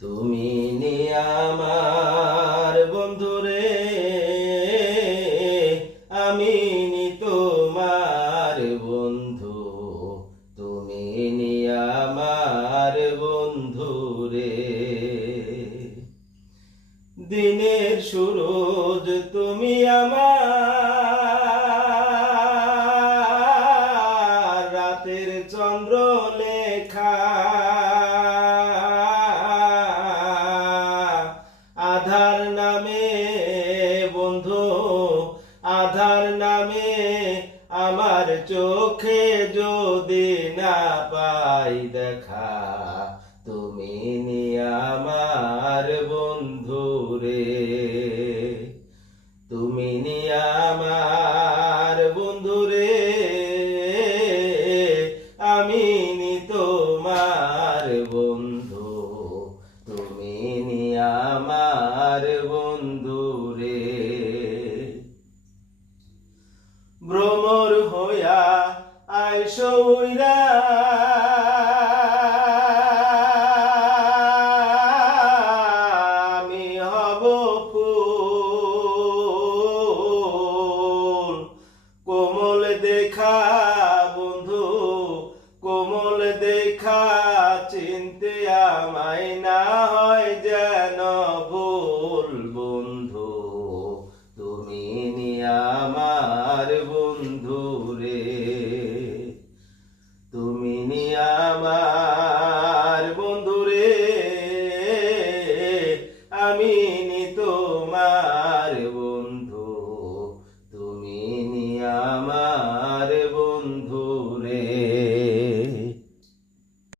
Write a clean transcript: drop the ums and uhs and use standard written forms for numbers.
তুমি নি আমার বন্ধুরে, আমি নি তোমার বন্ধু। তুমি নি আমার বন্ধুরে। দিনের সুরজ তুমি আমার, রাতের চন্দ্র লেখা। আধার নামে বন্ধু, আধার নামে আমার চোখে যদি না পাই দেখা, তুমি নি আমার বন্ধুরে। তুমি নি আমার বন্ধুরে, আমি নি তোমার বন্ধু। তুমি নি আমার বন্ধুরে। ভ্রমর হইয়া আইসো উইরা, আমি হব ফুল। কোমল দেখা বন্ধু, কোমল দেখা চিনতে আমায় না হয়